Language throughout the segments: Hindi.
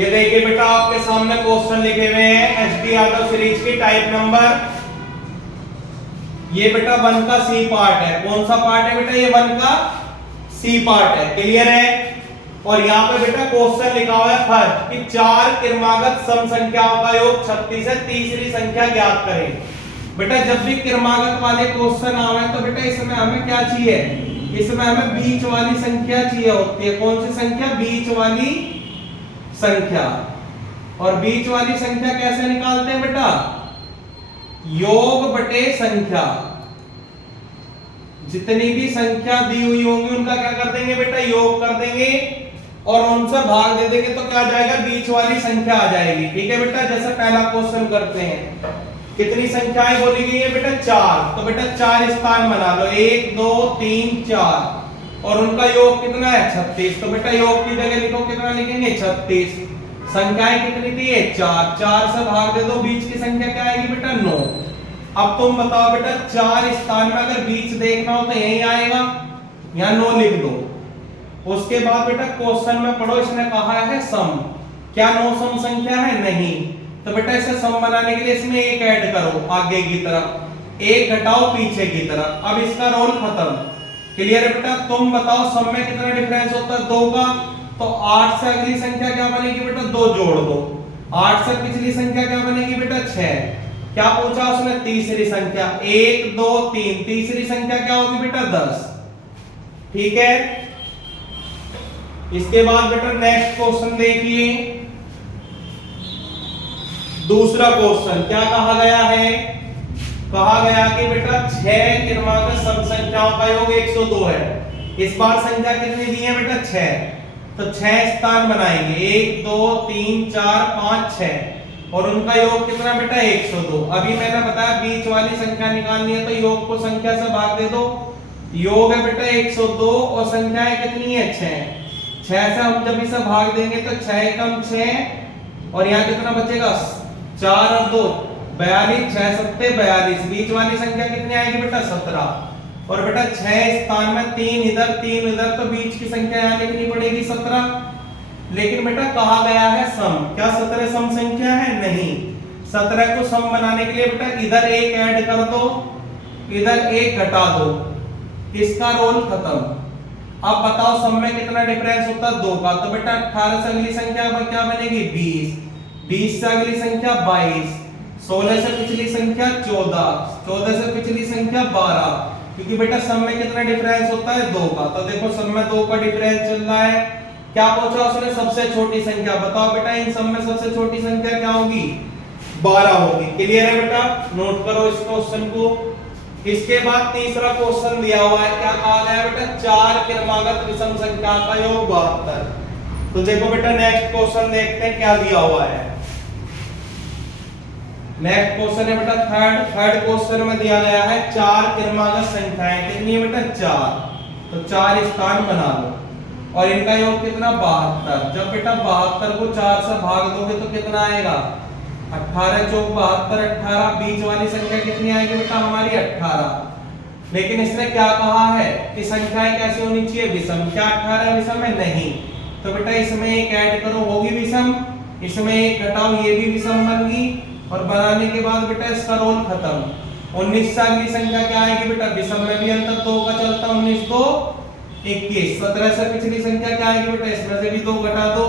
ये देखिए बेटा आपके सामने क्वेश्चन लिखे हुए हैं एचडी यादव सीरीज की टाइप नंबर। ये बेटा 1 का सी पार्ट है। कौन सा पार्ट है बेटा? ये 1 का सी पार्ट है। क्लियर है? और यहाँ पे बेटा क्वेश्चन लिखा हुआ है फर्स्ट कि 4 क्रमागत सम संख्याओं का योग 36 है, तीसरी संख्या ज्ञात करें। बेटा जब भी क्रमागत वाले क्वेश्चन आवे तो बेटा इसमें हमें क्या चाहिए? इसमें हमें बीच वाली संख्या चाहिए होती है। कौन सी संख्या? बीच वाली संख्या। और बीच वाली संख्या कैसे निकालते हैं बेटा? योग बटे संख्या। जितनी भी संख्या दी हुई होंगी उनका क्या कर देंगे बेटा? योग कर देंगे और उनसे भाग दे देंगे तो क्या आ जाएगा? बीच वाली संख्या आ जाएगी। ठीक है बेटा, जैसे पहला क्वेश्चन करते हैं। कितनी संख्याएं बोली गई है बेटा? 4। तो बेटा 4 स्थान बना लो, 1 2 3 4 और उनका योग कितना है? 36। तो बेटा योग की जगह लिखो, कितना लिखेंगे? 36। संख्याएं कितनी थी? 4। 4 से भाग दे दो, बीच की संख्या क्या आएगी बेटा? 9। अब तुम बताओ बेटा 4 स्थान में अगर बीच देखना हो तो यही आएगा, यहाँ 9 लिख दो। उसके बाद बेटा क्वेश्चन में पढ़ो, इसने कहा है सम। क्या 9 सम संख्या है? नहीं। तो बेटा इसे सम बनाने के लिए इसमें 1 ऐड करो आगे की तरफ, 1 घटाओ पीछे की तरफ। अब इसका रोल खत्म। क्लियर है बेटा? तुम बताओ सम में कितना डिफरेंस होता है? 2 का। तो 8 से अगली संख्या क्या बनेगी बेटा? 2 जोड़ दो। 8 से पिछली संख्या क्या बनेगी बेटा? 6। क्या पूछा उसने? तीसरी संख्या। 1 2 3, तीसरी संख्या क्या होगी बेटा? 10। ठीक है। इसके बाद बेटा नेक्स्ट क्वेश्चन देखिए, दूसरा क्वेश्चन क्या कहा गया है? कहा गया कि बेटा 6 क्रमागत सम संख्याओं का योग 102 है। इस बार संख्या कितनी दी है बेटा? 6। तो 6 स्थान बनाएंगे, 1 2 3 4 5 6 और उनका योग कितना बेटा? 102। अभी मैंने बताया बीच वाली संख्या निकालनी है तो योग को संख्या से भाग दे दो। योग है बेटा 102 और संख्याएं कितनी है? 6। 6 से हम जब इसे भाग देंगे तो 6 कम 6 और यहाँ कितना बचेगा? 4 और 2 42, 6 सत्ते 42। बीच वाली संख्या कितनी आएगी बेटा? 17। और बेटा 6 स्थान में 3 इधर 3 इधर, तो बीच की संख्या यहाँ लिखनी पड़ेगी 17। लेकिन बेटा कहा गया है सम। क्या 17 सम संख्या है? नहीं। 17 को सम बनाने के लिए बेटा इधर 1 ऐड कर दो, इधर 1 घटा दो, इसका रोल खत्म। अब बताओ सम में कितना डिफरेंस होता है? 2 का। तो बेटा 18 से अगली संख्या क्या बनेगी? 20। 20 से अगली संख्या 22। 16 से पिछली संख्या 14। 14 से पिछली संख्या 12। क्योंकि बेटा सम में कितना डिफरेंस होता है? 2 का। तो देखो सम में 2 का डिफरेंस चल रहा है। क्या पूछा उसने? सबसे छोटी संख्या। बताओ बेटा इन सम में सबसे छोटी संख्या क्या होगी? 12 होगी। क्लियर है बेटा? नोट करो इस क्वेश्चन को। इसके बाद तीसरा क्वेश्चन दिया हुआ है। क्या कहा गया बेटा? 4 क्रमागत विषम संख्या का योग 72। तो देखो बेटा नेक्स्ट क्वेश्चन देखते हैं क्या दिया हुआ है। नेक्स्ट क्वेश्चन है बेटा थर्ड क्वेश्चन में दिया गया है 4 क्रमागत संख्याएं। कितनी है बेटा? 4। तो 4 स्थान बना लो और इनका योग कितना? 72। जब बेटा 72 को 4 से भाग दोगे तो कितना आएगा? 18 चौक 72, 18। बीच वाली संख्या कितनी आएगी बेटा? हमारी 18। लेकिन इसने क्या कहा है कि संख्याएं कैसी होनी चाहिए? विषम। क्या 18 विषम है? नहीं। तो बेटा इसमें 1 ऐड करो, होगी विषम। इसमें 1 घटाओ, ये भी विषम बन गई। और बनाने के बाद बेटा इसका रोल खत्म। 19 से अगली संख्या क्या आएगी बेटा? विषम में भी अंतर 2 का चलता, 19 2 21। 17 से पिछली संख्या क्या आएगी बेटा? इसमें से भी 2 घटा दो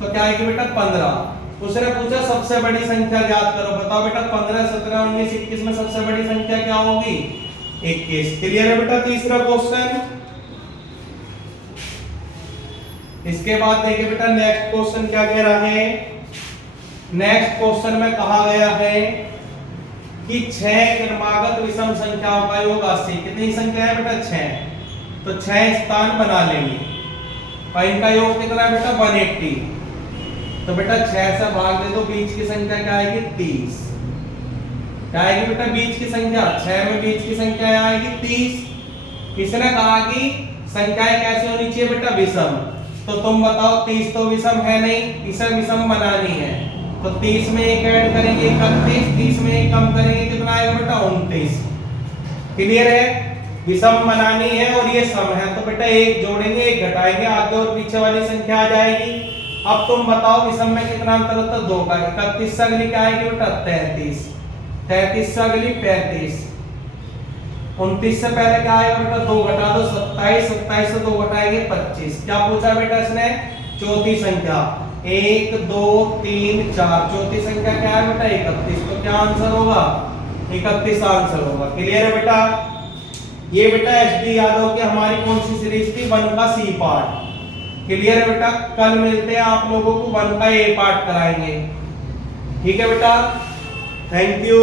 तो क्या आएगी बेटा? 15। उसने पूछा सबसे बड़ी संख्या ज्ञात करो। बताओ बेटा 15 17 19 21 में सबसे बड़ी संख्या क्या होगी? 21। क्लियर है बेटा तीसरा क्वेश्चन? इसके बाद देखिए बेटा नेक्स्ट क्वेश्चन क्या कह रहा है। नेक्स्ट क्वेश्चन में कहा गया है कि 6 क्रमागत विषम संख्याओं का योग 80। कितनी संख्या है बेटा? 6। तो 6 स्थान बना लेंगे और इनका योग कितना है बेटा? 180। तो बेटा 6 से भाग दे दो, बीच की संख्या क्या आएगी? 30। क्या आएगी बेटा बीच की संख्या? 6 में बीच की संख्या आएगी 30। इसने कहा कि संख्याएं कैसी होनी चाहिए बेटा? विषम। तो तुम बताओ 30 तो विषम है नहीं, इसे विषम बनानी है। तो 30 में 1 ऐड करेंगे 31, 30 में 1 कम करेंगे कितना आएगा बेटा? 29। क्लियर है? विषम बनानी है और ये सम है तो बेटा 1 जोड़ेंगे 1 घटाएंगे, आगे और पीछे वाली संख्या आ जाएगी। अब तुम बताओ विषम में कितना अंतर होता है? 2 का। 31 से अगली क्या आएगी बेटा? 33। 33 से अगली 35। 29 से पहले क्या आएगा बेटा? 2 घटा दो 27। 27 से 2 घटाएंगे 25। क्या पूछा बेटा इसने? चौथी संख्या। 1 2 3 4। चौथी संख्या क्या है बेटा? 31। तो क्या आंसर होगा? 31 आंसर होगा। क्लियर है बेटा? ये बेटा एसडी यादव की हमारी कौन सी सीरीज थी? 1 का सी पार्ट। क्लियर है बेटा? कल मिलते हैं आप लोगों को 1 का ए पार्ट कराएंगे। ठीक है बेटा? Thank you.